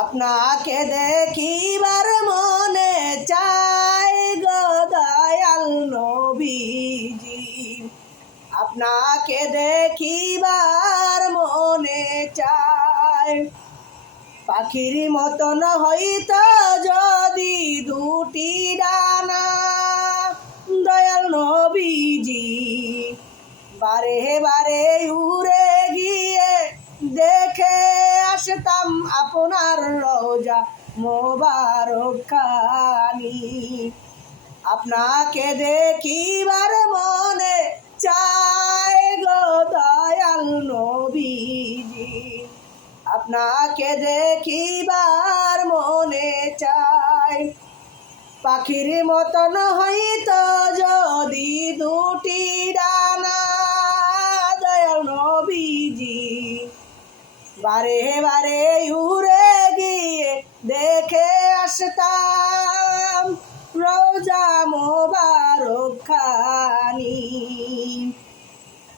আপনাকে দেখিবার মনে চাই গো দয়াল নবীজি, আপনাকে দেখিবার মনে চাই। পাখির মতন হইত যদি দুটি ডানা দয়াল নবীজি, বারে বারে উড়ে গিয়ে দেখে আসতাম আপনার রওজা মোবারক খানি। আপনাকে দেখিবার মনে চাই গো দয়াল নবীজি, আপনাকে দেখিবার মনে চাই। পাখির মতন হইত যদি দুটি ডানা দয়াল নবীজি, বারে বারে উড়ে গিয়ে দেখে আসতাম রওজা মোবারক খানি।